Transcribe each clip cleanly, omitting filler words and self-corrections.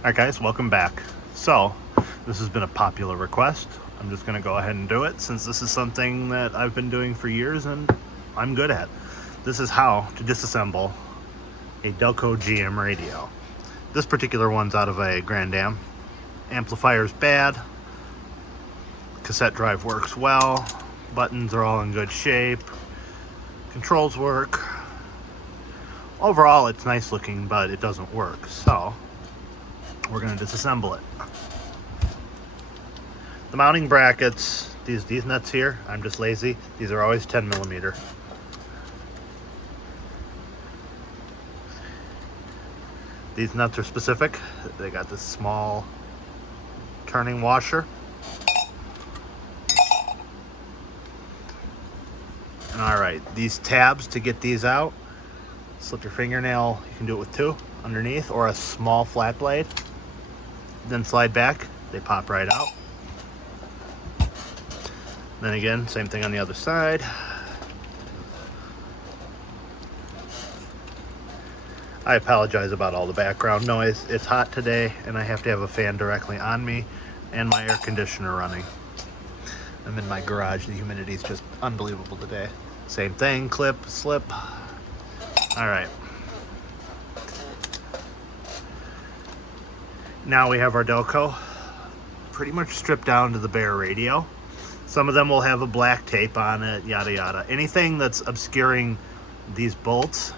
Alright guys, welcome back. So, this has been a popular request. I'm just going to go ahead and do it since this is something that I've been doing for years and I'm good at. This is how to disassemble a Delco GM radio. This particular one's out of a Grand Am. Amplifier's bad. Cassette drive works well. Buttons are all in good shape. Controls work. Overall, it's nice looking, but it doesn't work. So, we're going to disassemble it. The mounting brackets, these nuts here, I'm just lazy. These are always 10 millimeter. These nuts are specific. They got this small turning washer. Alright, these tabs to get these out, slip your fingernail, you can do it with two underneath, or a small flat blade. Then slide back, they pop right out. Then again, same thing on the other side. I apologize about all the background noise. It's hot today and I have to have a fan directly on me and my air conditioner running. I'm in my garage, the humidity is just unbelievable today. Same thing, clip, slip. All right. Now we have our Delco pretty much stripped down to the bare radio. Some of them will have a black tape on it, yada yada. Anything that's obscuring these bolts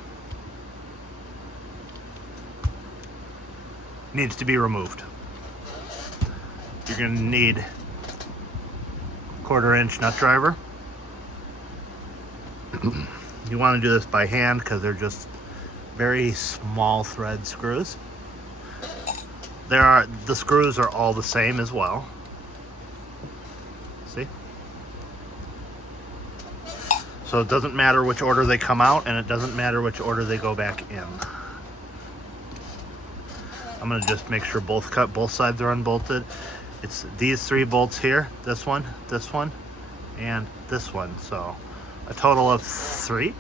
needs to be removed. You're going to need a 1/4 inch nut driver. You want to do this by hand because they're just very small thread screws. The screws are all the same as well. See? So it doesn't matter which order they come out, and it doesn't matter which order they go back in. I'm gonna just make sure both sides are unbolted. It's these 3 bolts here, this one, and this one. So a total of 3.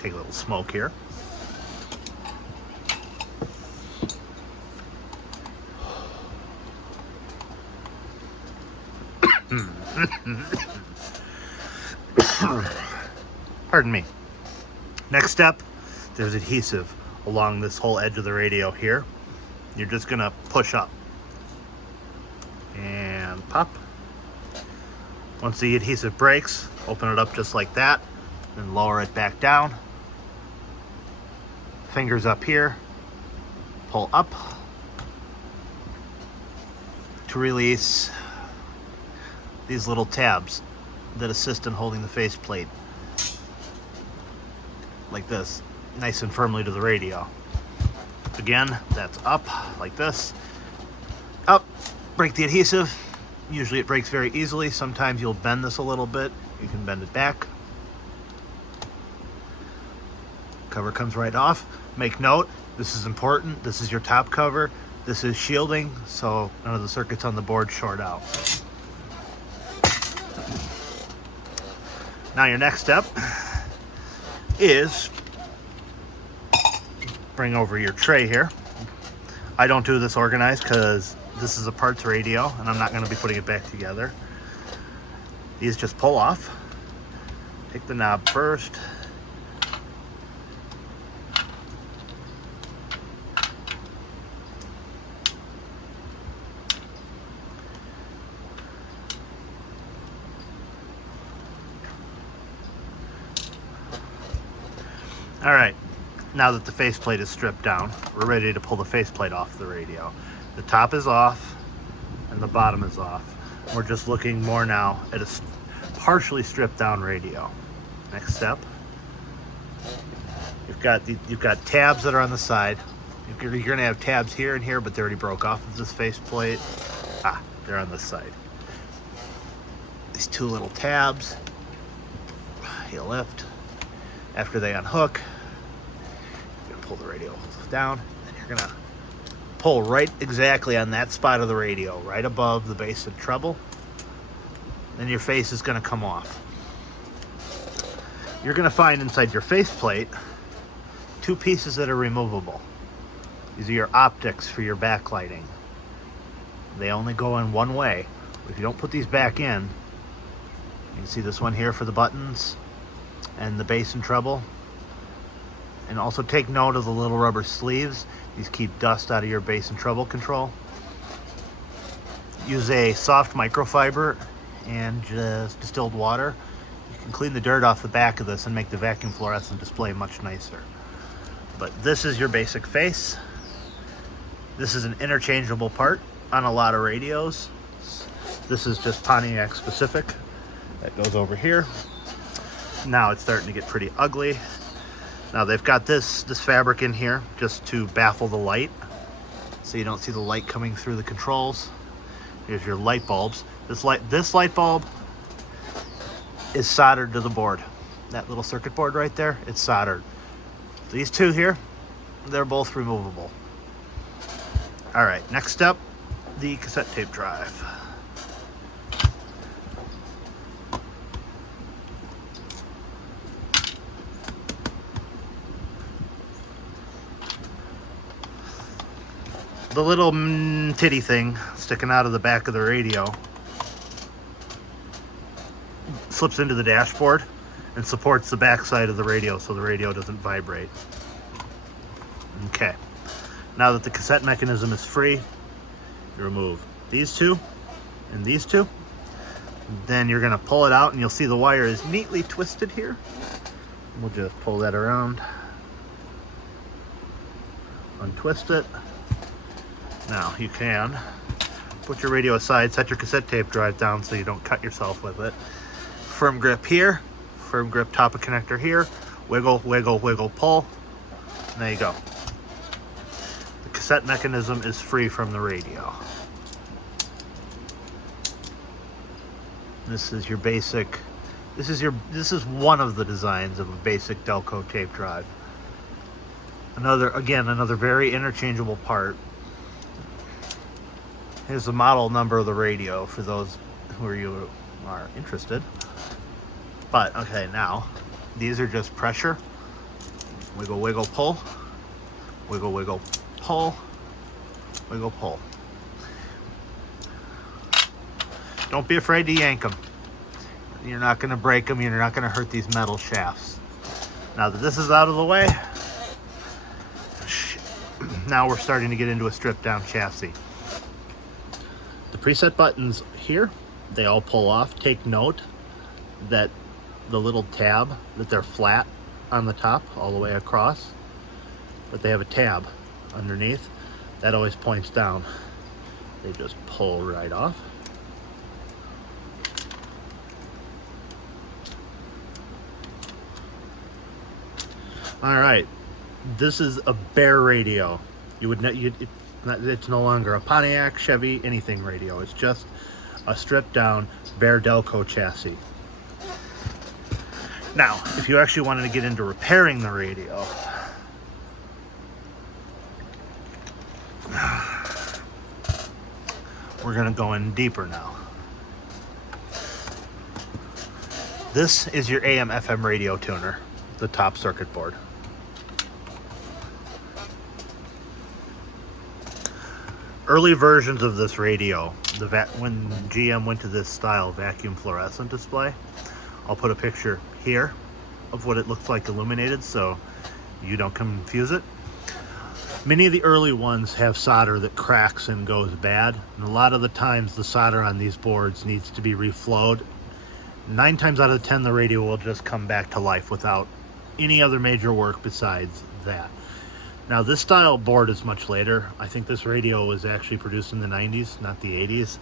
Take a little smoke here. Pardon me. Next step, there's adhesive along this whole edge of the radio here. You're just gonna push up and pop. Once the adhesive breaks, open it up just like that, then lower it back down. Fingers up here, pull up to release these little tabs that assist in holding the faceplate like this, nice and firmly to the radio. Again, that's up like this. Up, break the adhesive. Usually it breaks very easily. Sometimes you'll bend this a little bit. You can bend it back. Cover comes right off. Make note, this is important. This is your top cover. This is shielding, so none of the circuits on the board short out. Now your next step is bring over your tray here. I don't do this organized because this is a parts radio and I'm not going to be putting it back together. These just pull off. Take the knob first. All right, now that the faceplate is stripped down, we're ready to pull the faceplate off the radio. The top is off and the bottom is off. We're just looking more now at a partially stripped down radio. Next step, you've got tabs that are on the side. You're gonna have tabs here and here, but they already broke off of this faceplate. They're on this side. These 2 little tabs, you lift. After they unhook, you're gonna pull the radio down, and you're gonna pull right exactly on that spot of the radio, right above the bass and treble. then your face is going to come off. You're going to find inside your faceplate 2 pieces that are removable. These are your optics for your backlighting. They only go in one way. If you don't put these back in, you can see this one here for the buttons and the bass and treble. And also take note of the little rubber sleeves. These keep dust out of your bass and treble control. Use a soft microfiber and just distilled water. You can clean the dirt off the back of this and make the vacuum fluorescent display much nicer. But this is your basic face. This is an interchangeable part on a lot of radios. This is just Pontiac specific. That goes over here. Now it's starting to get pretty ugly. Now they've got this fabric in here just to baffle the light, so you don't see the light coming through the controls. Here's your light bulbs. This light bulb is soldered to the board. That little circuit board right there, it's soldered. These 2 here, they're both removable. All right, next up, the cassette tape drive. The little titty thing sticking out of the back of the radio slips into the dashboard and supports the back side of the radio so the radio doesn't vibrate. Okay, now that the cassette mechanism is free, you remove these 2 and these 2. Then you're going to pull it out and you'll see the wire is neatly twisted here. We'll just pull that around, untwist it. Now you can put your radio aside, set your cassette tape drive down so you don't cut yourself with it. Firm grip here, firm grip top of connector here, wiggle, wiggle, wiggle, pull, and there you go. The cassette mechanism is free from the radio. This is your basic, this is one of the designs of a basic Delco tape drive. Another very interchangeable part. Here's the model number of the radio for those who are interested. But okay, now these are just pressure. Wiggle, wiggle, pull. Wiggle, wiggle, pull. Wiggle, pull. Don't be afraid to yank them. You're not going to break them. You're not going to hurt these metal shafts. Now that this is out of the way, now we're starting to get into a stripped down chassis. The preset buttons here, they all pull off. Take note that the little tab, that they're flat on the top all the way across, but they have a tab underneath. That always points down. They just pull right off. All right, this is a bare radio. It's no longer a Pontiac, Chevy, anything radio. It's just a stripped down bare Delco chassis. Now, if you actually wanted to get into repairing the radio, we're going to go in deeper now. This is your AM FM radio tuner, the top circuit board. Early versions of this radio, when GM went to this style vacuum fluorescent display, I'll put a picture here of what it looks like illuminated so you don't confuse it. Many of the early ones have solder that cracks and goes bad, and a lot of the times the solder on these boards needs to be reflowed. 9 times out of 10 the radio will just come back to life without any other major work besides that. Now this style board is much later. I think this radio was actually produced in the 90s, not the 80s.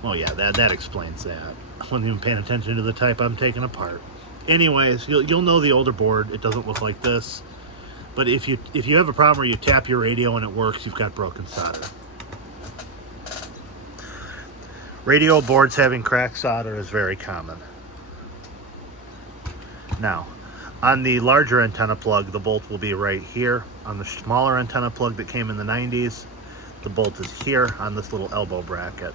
Well, yeah, that explains that. I wasn't even paying attention to the type I'm taking apart. Anyways, you'll know the older board. It doesn't look like this. But if you have a problem where you tap your radio and it works, you've got broken solder. Radio boards having cracked solder is very common. Now, on the larger antenna plug, the bolt will be right here. On the smaller antenna plug that came in the 90s, the bolt is here on this little elbow bracket.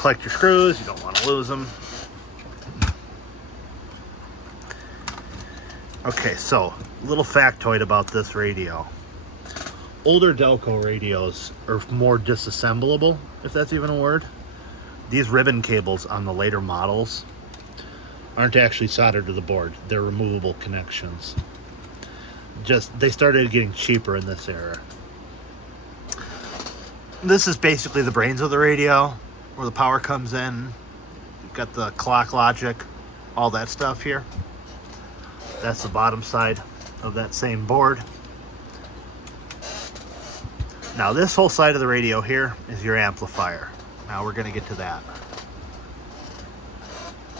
collect your screws. You don't want to lose them. Okay, so little factoid about this radio. Older Delco radios are more disassemblable, if that's even a word. These ribbon cables on the later models aren't actually soldered to the board. They're removable connections. They started getting cheaper in this era. This is basically the brains of the radio, where the power comes in. You've got the clock logic, all that stuff here. That's the bottom side of that same board. Now this whole side of the radio here is your amplifier. Now we're going to get to that.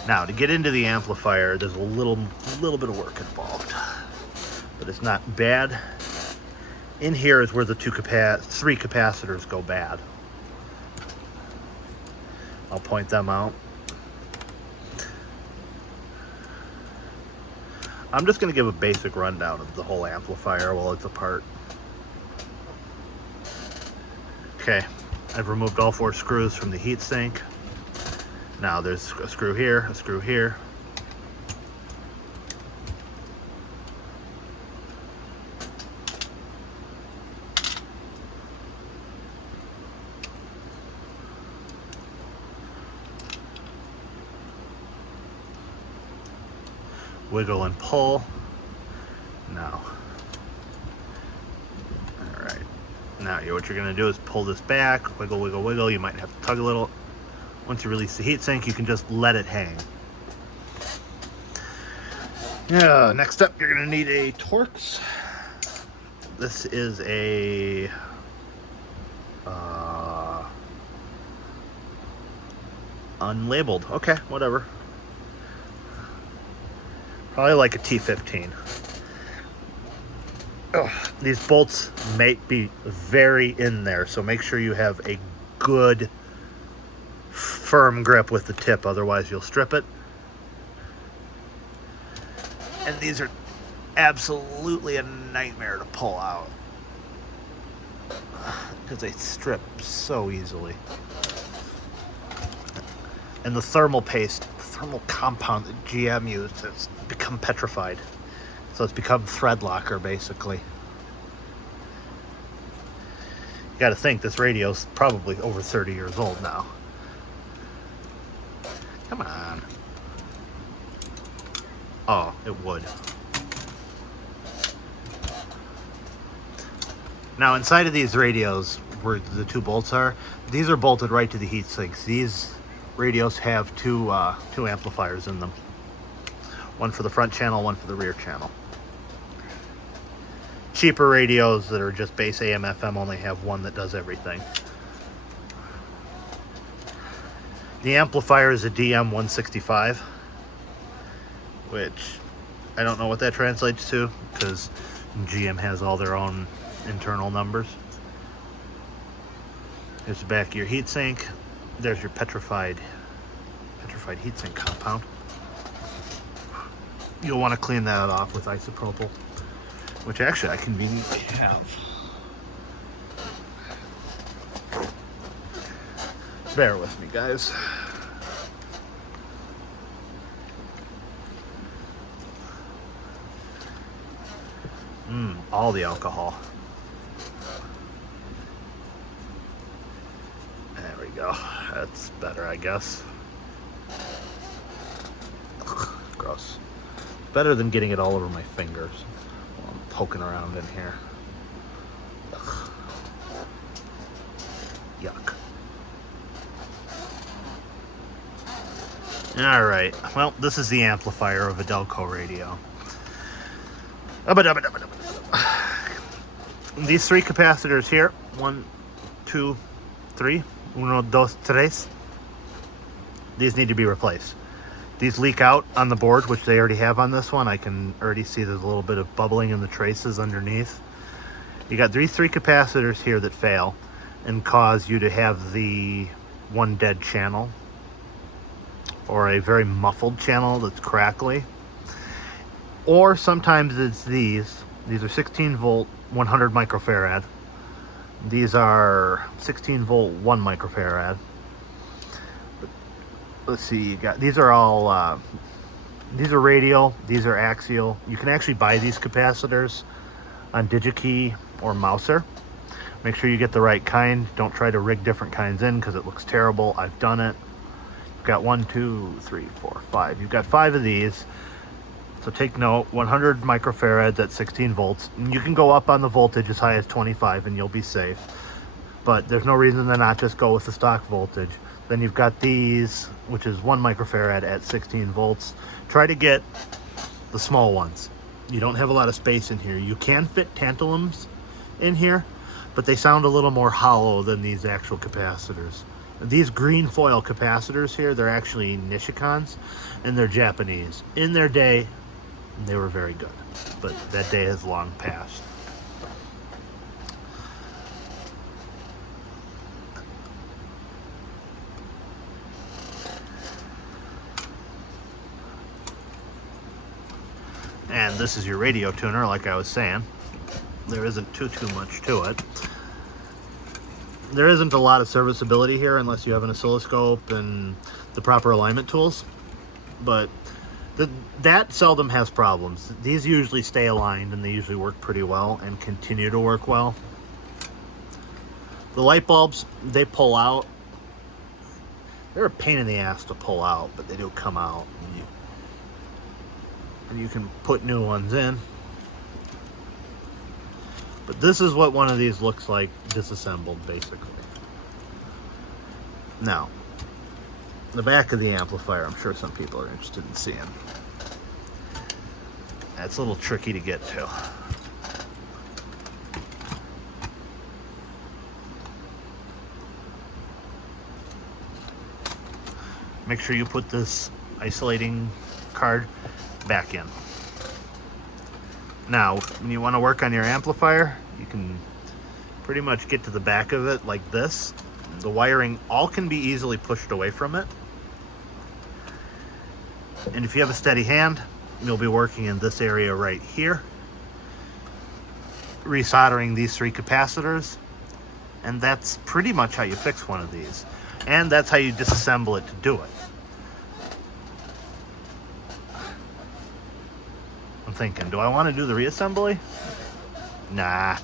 Now to get into the amplifier, there's a little bit of work involved, but it's not bad. In here is where the three capacitors go bad. I'll point them out. I'm just going to give a basic rundown of the whole amplifier while it's apart. Okay, I've removed all 4 screws from the heatsink. Now there's a screw here, a screw here. Wiggle and pull. Now. Alright. Now what you're going to do is pull this back, wiggle, wiggle, wiggle. You might have to tug a little. Once you release the heatsink, you can just let it hang. Yeah, next up, you're going to need a Torx. This is a unlabeled. Okay, whatever. Probably like a T15. Ugh, these bolts might be very in there, so make sure you have a good firm grip with the tip, otherwise you'll strip it. And these are absolutely a nightmare to pull out because they strip so easily. And the thermal compound that GM used has become petrified. So it's become thread locker, basically. You gotta think, this radio's probably over 30 years old now. Come on. Oh, it would. Now, inside of these radios, where the 2 bolts are, these are bolted right to the heat sinks. These radios have two amplifiers in them. One for the front channel, one for the rear channel. Cheaper radios that are just base AM FM only have one that does everything. The amplifier is a DM165, which I don't know what that translates to because GM has all their own internal numbers. Here's the back of your heatsink. There's your petrified heatsink compound. You'll want to clean that off with isopropyl, which actually I conveniently have. Bear with me, guys. All the alcohol. There we go. That's better, I guess. Ugh, gross. Better than getting it all over my fingers while I'm poking around in here. Ugh. Yuck. Alright, well, this is the amplifier of a Delco radio. These 3 capacitors here, 1, 2, 3, 1, 2, 3, these need to be replaced. These leak out on the board, which they already have on this one. I can already see there's a little bit of bubbling in the traces underneath. You got these 3 capacitors here that fail and cause you to have the one dead channel, or a very muffled channel that's crackly. Or sometimes it's these. These are 16 volt, 100 microfarad. These are 16 volt, 1 microfarad. let's see, you got, these are all, these are radial, these are axial. You can actually buy these capacitors on DigiKey or Mouser. Make sure you get the right kind. Don't try to rig different kinds in because it looks terrible. I've done it. You've got 1, 2, 3, 4, 5. You've got 5 of these. So take note, 100 microfarads at 16 volts. And you can go up on the voltage as high as 25 and you'll be safe. But there's no reason to not just go with the stock voltage. Then you've got these, which is 1 microfarad at 16 volts. Try to get the small ones. You don't have a lot of space in here. You can fit tantalums in here, but they sound a little more hollow than these actual capacitors. These green foil capacitors here, they're actually Nishikans, and they're Japanese. In their day, they were very good, but that day has long passed. And this is your radio tuner, like I was saying. There isn't too much to it. There isn't a lot of serviceability here unless you have an oscilloscope and the proper alignment tools. But that seldom has problems. These usually stay aligned and they usually work pretty well and continue to work well. The light bulbs, they pull out. They're a pain in the ass to pull out, but they do come out. And you can put new ones in. But this is what one of these looks like disassembled, basically. Now, the back of the amplifier, I'm sure some people are interested in seeing. That's a little tricky to get to. Make sure you put this isolating card back in. Now, when you want to work on your amplifier, you can pretty much get to the back of it like this. The wiring all can be easily pushed away from it. And if you have a steady hand, you'll be working in this area right here, resoldering these 3 capacitors. And that's pretty much how you fix one of these. And that's how you disassemble it to do it. I'm thinking, do I want to do the reassembly? Nah,